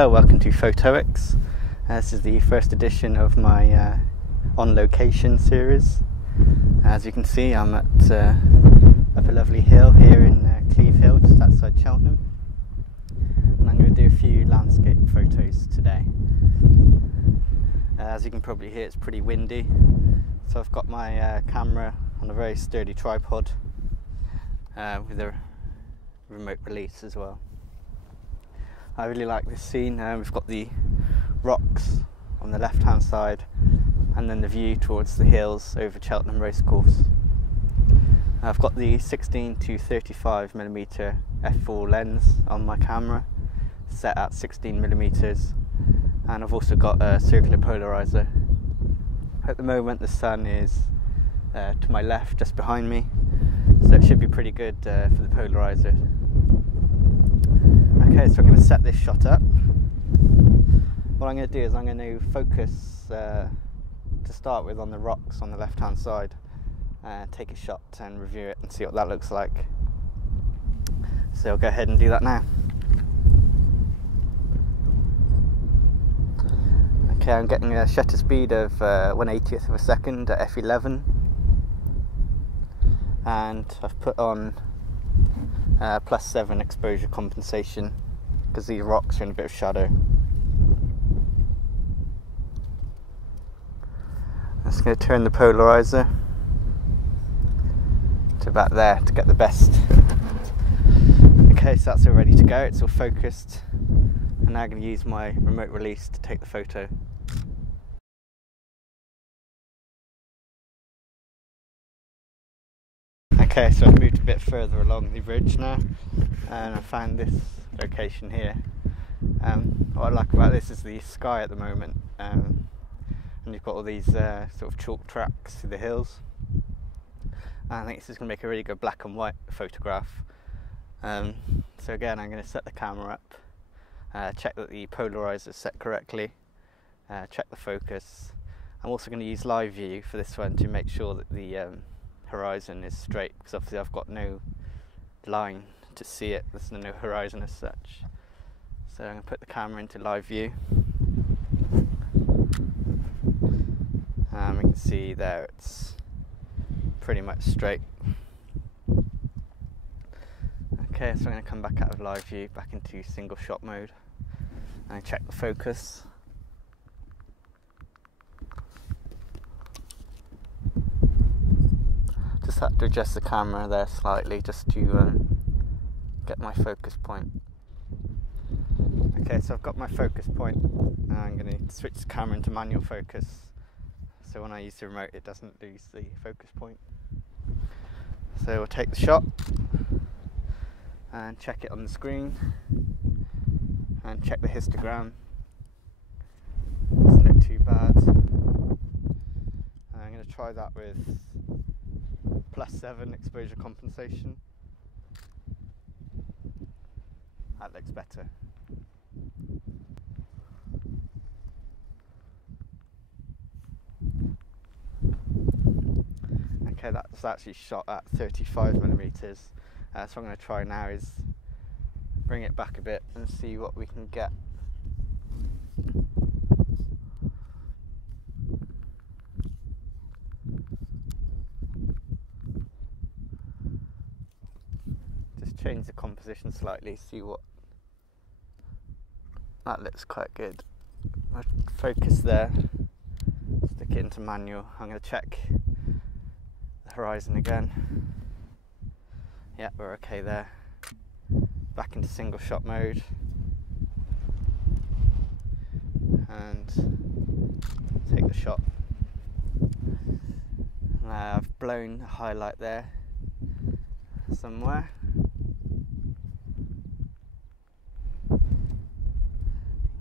Hello, welcome to Photoics. This is the first edition of my on location series. As you can see, I'm at up a lovely hill here in Coombe Hill, just outside Cheltenham, and I'm going to do a few landscape photos today. As you can probably hear, it's pretty windy, so I've got my camera on a very sturdy tripod with a remote release as well. I really like this scene. We've got the rocks on the left hand side and then the view towards the hills over Cheltenham Racecourse. I've got the 16 to 35mm f4 lens on my camera set at 16mm, and I've also got a circular polarizer. At the moment the sun is to my left, just behind me, so it should be pretty good for the polarizer. Okay, so I'm going to set this shot up. What I'm going to do is I'm going to focus to start with on the rocks on the left hand side, take a shot and review it and see what that looks like. So I'll go ahead and do that now. Okay, I'm getting a shutter speed of 1/80th of a second at f11, and I've put on +7 exposure compensation because these rocks are in a bit of shadow. I'm just going to turn the polarizer to about there to get the best. Okay, so that's all ready to go, it's all focused, and now I'm going to use my remote release to take the photo. Okay, so I've moved a bit further along the ridge now, and I found this location here. What I like about this is the sky at the moment, and you've got all these sort of chalk tracks through the hills. And I think this is going to make a really good black and white photograph. So again, I'm going to set the camera up, check that the polarizer is set correctly, check the focus. I'm also going to use live view for this one to make sure that the horizon is straight, because obviously I've got no line to see it, there's no horizon as such. So I'm going to put the camera into live view, and we can see there it's pretty much straight. Okay, so I'm going to come back out of live view, back into single shot mode, and check the focus. Just had to adjust the camera there slightly just to get my focus point. Okay, so I've got my focus point, and I'm going to switch the camera into manual focus, so when I use the remote it doesn't lose the focus point. So we'll take the shot and check it on the screen and check the histogram. Doesn't look too bad. I'm going to try that with +7 exposure compensation. That looks better. Okay, that's actually shot at 35mm. So what I'm going to try now is bring it back a bit and see what we can get. Just change the composition slightly, see what. That looks quite good. I'll focus there, stick it into manual. I'm going to check the horizon again. Yeah, we're okay there. Back into single shot mode, and take the shot. Now I've blown a highlight there somewhere. You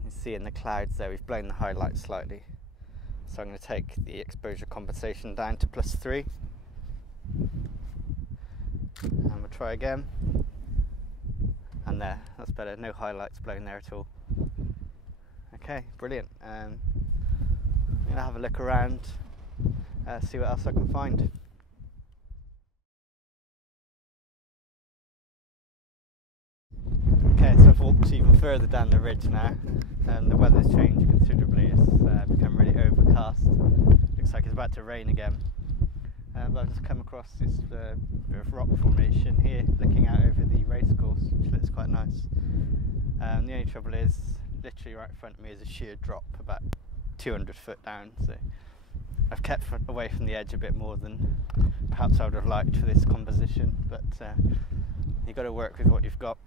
can see in the clouds there we've blown the highlight slightly. So I'm going to take the exposure compensation down to +3. And we'll try again, and there, that's better, no highlights blown there at all. Okay, brilliant. I'm going to have a look around, see what else I can find. Okay, so I've walked actually even further down the ridge now, and the weather's changed considerably. It's become really overcast. Looks like it's about to rain again. But I've just come across this bit of rock formation here, looking out over the racecourse, which looks quite nice. The only trouble is, literally right in front of me is a sheer drop about 200 foot down, so I've kept away from the edge a bit more than perhaps I would have liked for this composition, but you've got to work with what you've got.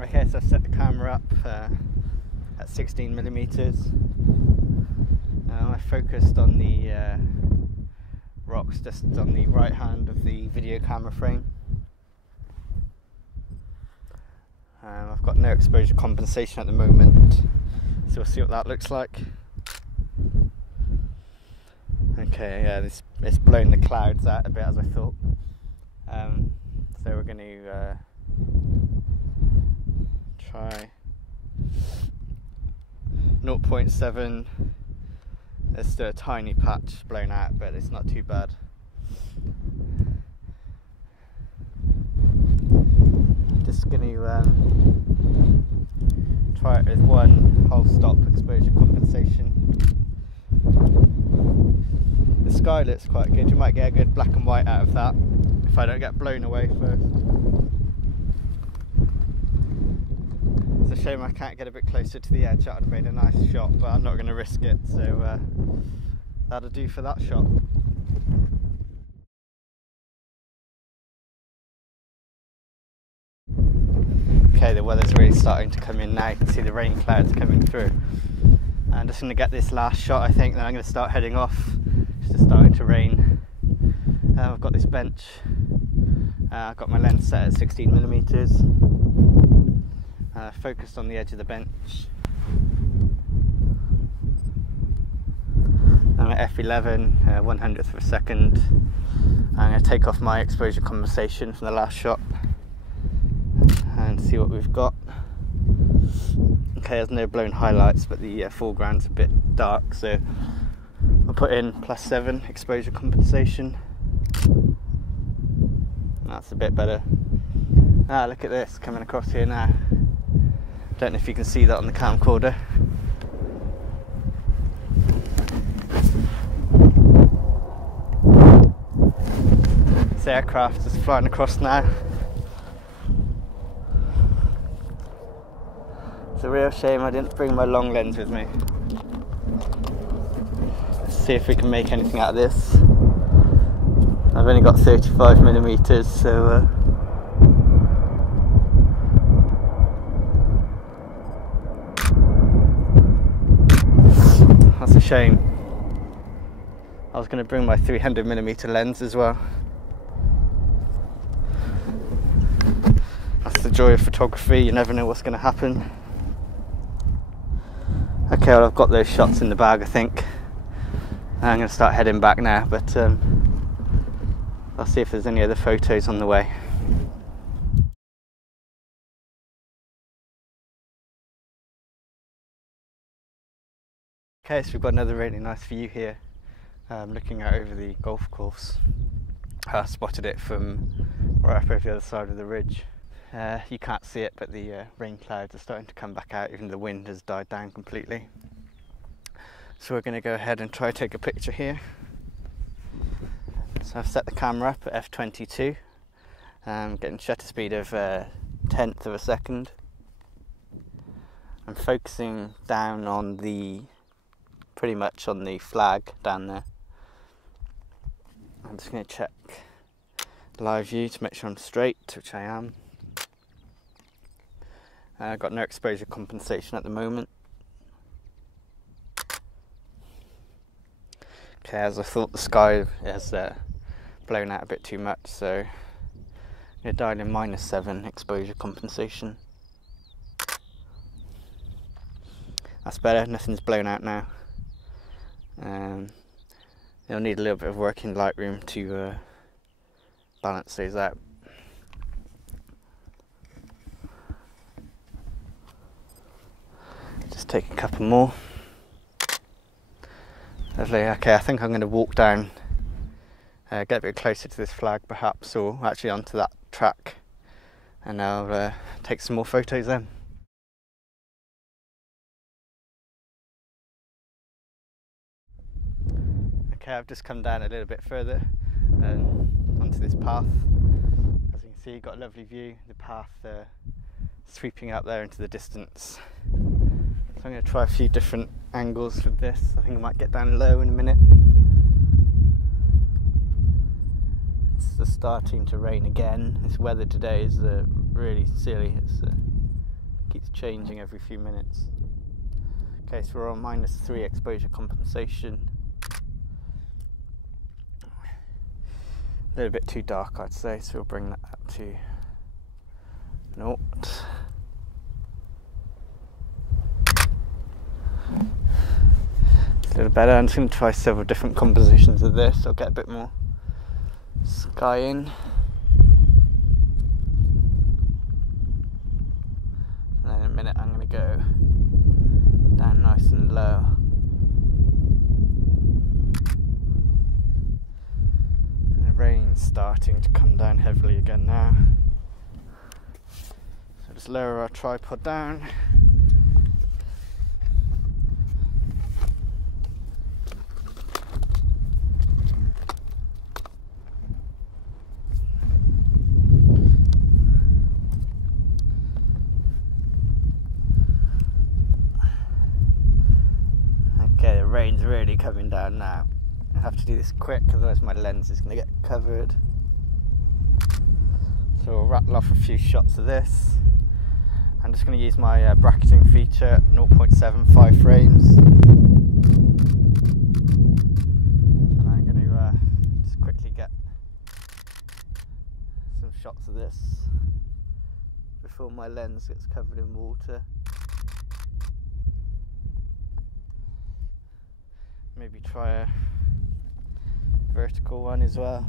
Okay, so I've set the camera up at 16mm. Now I focused on the rocks just on the right hand of the video camera frame. I've got no exposure compensation at the moment, so we'll see what that looks like. Okay, yeah, it's blown the clouds out a bit as I thought. So we're going to try 0.7. There's still a tiny patch blown out, but it's not too bad. Just going to try it with one whole stop exposure compensation. The sky looks quite good. You might get a good black and white out of that if I don't get blown away first. It's a shame I can't get a bit closer to the edge. That would have made a nice shot, but I'm not going to risk it, so that'll do for that shot. Okay, the weather's really starting to come in now. You can see the rain clouds coming through. I'm just going to get this last shot, I think, then I'm going to start heading off. It's just starting to rain. I've got this bench. I've got my lens set at 16mm. Focused on the edge of the bench. I'm at f11, 100th of a second. I'm going to take off my exposure compensation from the last shot and see what we've got. Okay, there's no blown highlights, but the foreground's a bit dark, so I'll put in +7 exposure compensation. That's a bit better. Ah, look at this coming across here now. Don't know if you can see that on the camcorder. This aircraft is flying across now. It's a real shame I didn't bring my long lens with me. Let's see if we can make anything out of this. I've only got 35mm, so that's a shame. I was going to bring my 300mm lens as well. That's the joy of photography, you never know what's going to happen. Okay, well, I've got those shots in the bag, I think. I'm going to start heading back now, but I'll see if there's any other photos on the way. Okay, so we've got another really nice view here, looking out over the golf course. I spotted it from right up over the other side of the ridge. You can't see it, but the rain clouds are starting to come back out, even the wind has died down completely. So we're going to go ahead and try to take a picture here. So I've set the camera up at f22, getting shutter speed of 1/10 of a second. I'm focusing down on pretty much on the flag down there. I'm just going to check live view to make sure I'm straight, which I am. I've got no exposure compensation at the moment. Okay, as I thought, the sky has blown out a bit too much, so I'm going to dial in -7 exposure compensation. That's better, nothing's blown out now. You'll need a little bit of work in Lightroom to balance those out. Just take a couple more. Lovely. Okay, I think I'm going to walk down, get a bit closer to this flag perhaps, or actually onto that track, and I'll take some more photos then. Okay, I've just come down a little bit further onto this path. As you can see, you've got a lovely view, the path sweeping out there into the distance. So I'm going to try a few different angles with this. I think I might get down low in a minute. It's just starting to rain again. This weather today is really silly. It keeps changing every few minutes. Okay, so we're on -3 exposure compensation. A little bit too dark, I'd say, so we'll bring that up to 0. It's a little better. I'm just going to try several different compositions of this. I'll get a bit more sky in. And then in a minute I'm going to go down nice and low. And the rain's starting to come down heavily again now. So just lower our tripod down. Okay, the rain's really coming down now. I have to do this quick, otherwise my lens is going to get covered. So we'll rattle off a few shots of this. I'm just going to use my bracketing feature, 0.75 frames. And I'm going to just quickly get some shots of this before my lens gets covered in water. Maybe try a vertical one as well.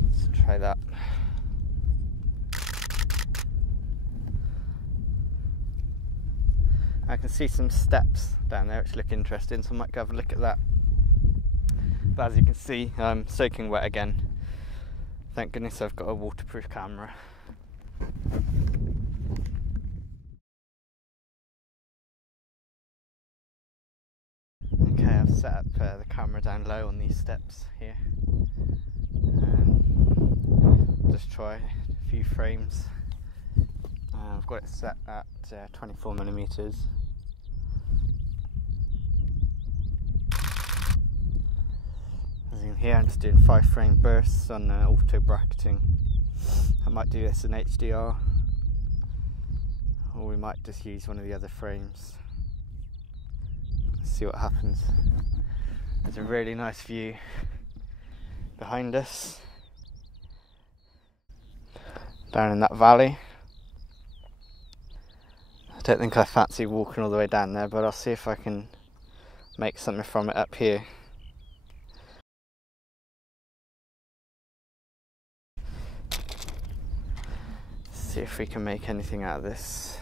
Let's try that. I can see some steps down there which look interesting, so I might go have a look at that. But as you can see, I'm soaking wet again. Thank goodness I've got a waterproof camera. Okay, I've set up the camera down low on these steps here. I'll just try a few frames. I've got it set at 24mm. Here I'm just doing 5-frame bursts on auto bracketing. I might do this in HDR, or we might just use one of the other frames. Let's see what happens. There's a really nice view behind us, down in that valley. I don't think I fancy walking all the way down there, but I'll see if I can make something from it up here. See if we can make anything out of this.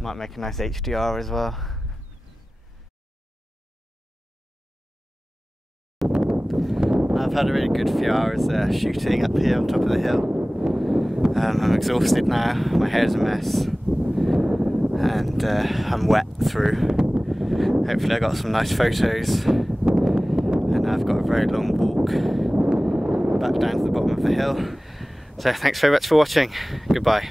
Might make a nice HDR as well. I've had a really good few hours shooting up here on top of the hill. I'm exhausted now, my hair's a mess, and I'm wet through. Hopefully I got some nice photos, and I've got a very long walk back down to the bottom of the hill. So thanks very much for watching. Goodbye.